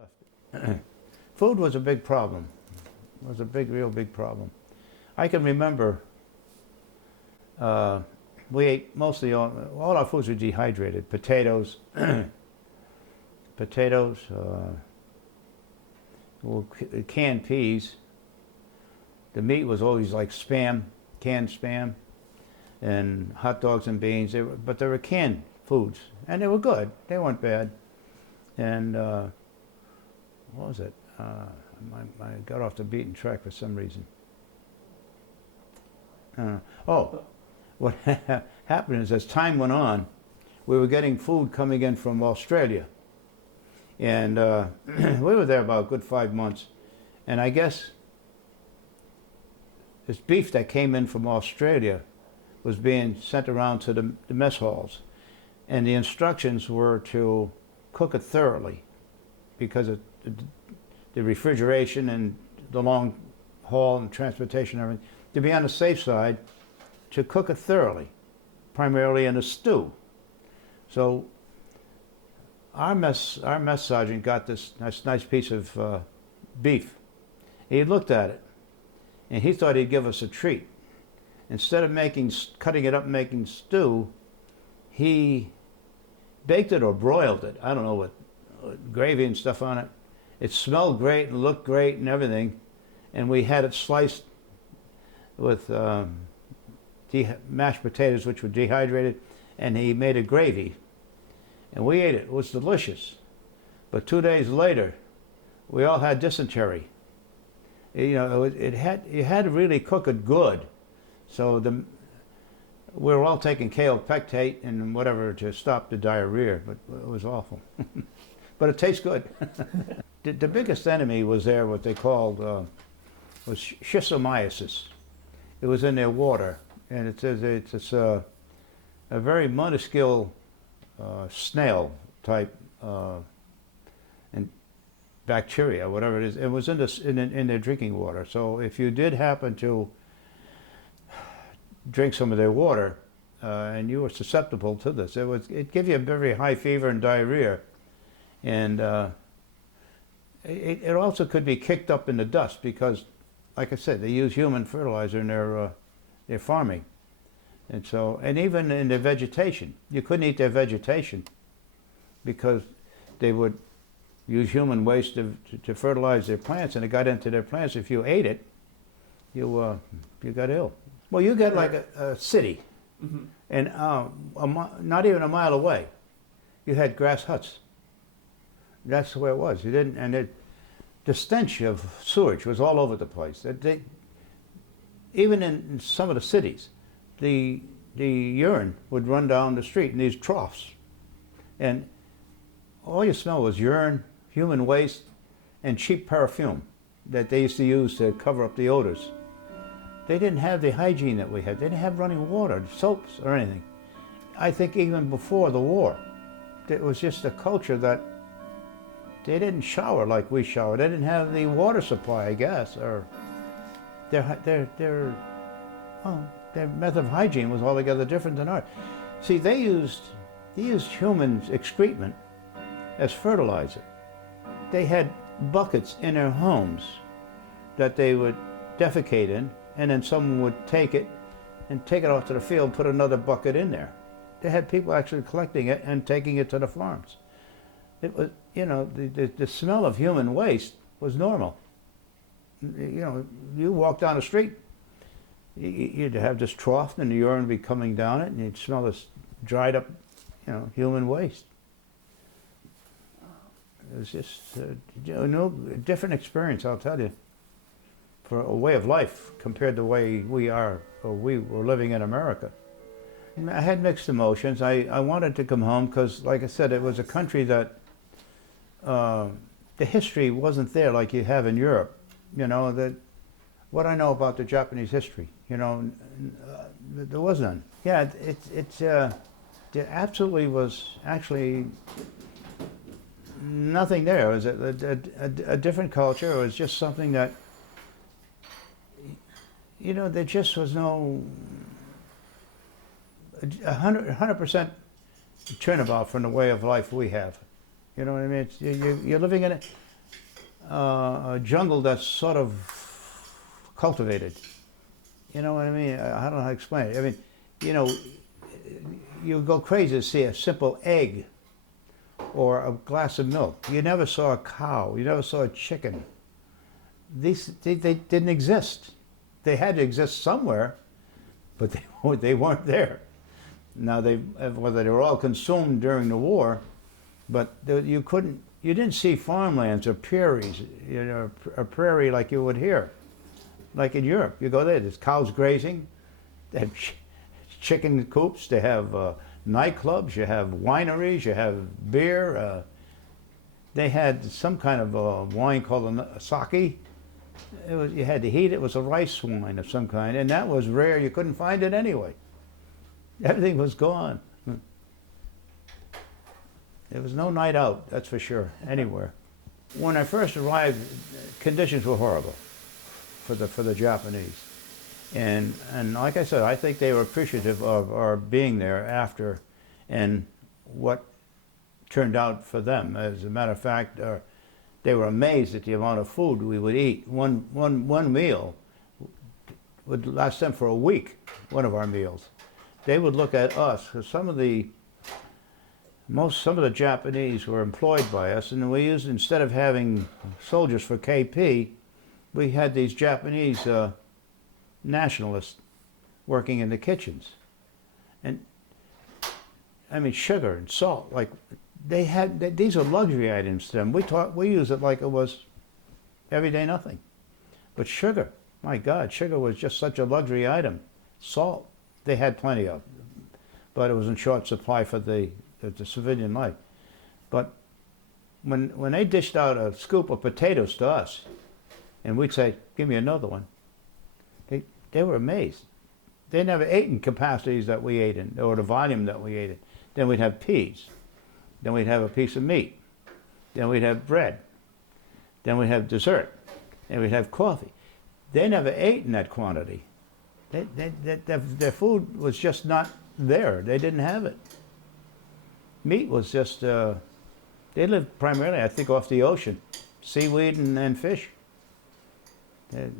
left. Food was a big problem. It was a real big problem. I can remember we ate mostly all our foods were dehydrated. Potatoes, potatoes, canned peas. The meat was always like spam, canned spam, and hot dogs and beans. But they were canned foods, and they were good. They weren't bad. And what was it? I got off the beaten track for some reason. What happened is as time went on, we were getting food coming in from Australia. And we were there about a good 5 months. And I guess this beef that came in from Australia was being sent around to the mess halls. And the instructions were to cook it thoroughly because of the refrigeration and the long haul and transportation and everything, to be on the safe side, to cook it thoroughly, primarily in a stew. So our mess sergeant got this nice piece of beef. He looked at it, and he thought he'd give us a treat. Instead of cutting it up and making stew, he baked it or broiled it. I don't know what, gravy and stuff on it. It smelled great and looked great and everything, and we had it sliced with mashed potatoes, which were dehydrated, and he made a gravy, and we ate it. It was delicious. But 2 days later, we all had dysentery. You know, you had to really cook it good. So we were all taking kaopectate and whatever to stop the diarrhea, but it was awful. But it tastes good. The biggest enemy was there, what they called, was schistosomiasis. It was in their water, and it's a very minuscule snail type and bacteria, whatever it is. It was in their drinking water. So if you did happen to drink some of their water and you were susceptible to this, it'd give you a very high fever and diarrhea, and it also could be kicked up in the dust because, like I said, they use human fertilizer in their farming. And even in their vegetation, you couldn't eat their vegetation because they would use human waste to fertilize their plants, and it got into their plants. If you ate it, you got ill. Well, you get like a city, mm-hmm. And not even a mile away, you had grass huts. That's the way it was. You didn't, and the stench of sewage was all over the place. Even in some of the cities, the urine would run down the street in these troughs, and all you smell was urine, human waste, and cheap perfume that they used to use to cover up the odors. They didn't have the hygiene that we had. They didn't have running water, soaps, or anything. I think even before the war, it was just a culture that they didn't shower like we shower. They didn't have the water supply, I guess, or their method of hygiene was altogether different than ours. See, they used human excrement as fertilizer. They had buckets in their homes that they would defecate in, and then someone would take it off to the field and put another bucket in there. They had people actually collecting it and taking it to the farms. It was, you know, the smell of human waste was normal. You know, you walk down the street, you'd have this trough and the urine would be coming down it, and you'd smell this dried up, you know, human waste. It was just a different experience, I'll tell you, for a way of life compared to the way we were living in America. And I had mixed emotions. I wanted to come home because, like I said, it was a country that the history wasn't there like you have in Europe. You know, that what I know about the Japanese history, you know, there was none. Yeah, there absolutely was actually nothing there. It was a different culture. It was just something that, you know, there just was no 100% turnabout from the way of life we have. You know what I mean? You're living in a jungle that's sort of cultivated. You know what I mean? I don't know how to explain it. I mean, you know, you go crazy to see a simple egg or a glass of milk. You never saw a cow. You never saw a chicken. They didn't exist. They had to exist somewhere, but they weren't there. Now whether they were all consumed during the war, but you didn't see farmlands or prairies, you know, a prairie like you would here, like in Europe. You go there's cows grazing, they have chicken coops, they have nightclubs, you have wineries, you have beer. They had some kind of wine called a sake. You had to heat it. It was a rice wine of some kind, and that was rare. You couldn't find it anyway. Everything was gone. There was no night out, that's for sure, anywhere. When I first arrived, conditions were horrible for the Japanese. And like I said, I think they were appreciative of our being there after and what turned out for them. As a matter of fact, they were amazed at the amount of food we would eat. One meal would last them for a week, one of our meals. They would look at us, because some of the Japanese were employed by us, and we used, instead of having soldiers for KP, we had these Japanese nationalists working in the kitchens. And I mean, sugar and salt, like these are luxury items to them. We use it like it was everyday nothing. But sugar, my God, sugar was just such a luxury item. Salt, they had plenty of, but it was in short supply for the civilian life. But when they dished out a scoop of potatoes to us, and we'd say, "Give me another one," they were amazed. They never ate in capacities that we ate in, or the volume that we ate in. Then we'd have peas. Then we'd have a piece of meat. Then we'd have bread. Then we'd have dessert. Then we'd have coffee. They never ate in that quantity. Their food was just not there. They didn't have it. Meat was just, they lived primarily, I think, off the ocean. Seaweed and fish.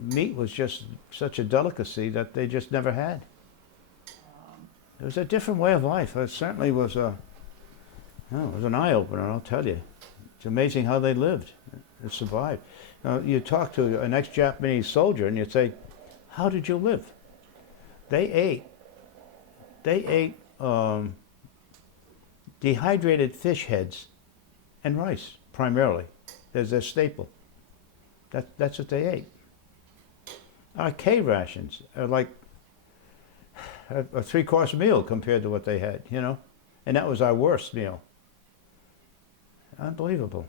Meat was just such a delicacy that they just never had. It was a different way of life. It certainly was it was an eye-opener, I'll tell you. It's amazing how they lived and survived. You talk to an ex-Japanese soldier and you'd say, "How did you live?" They ate dehydrated fish heads and rice, primarily. There's their staple. That's what they ate. Our K rations are like a three-course meal compared to what they had, you know? And that was our worst meal. Unbelievable.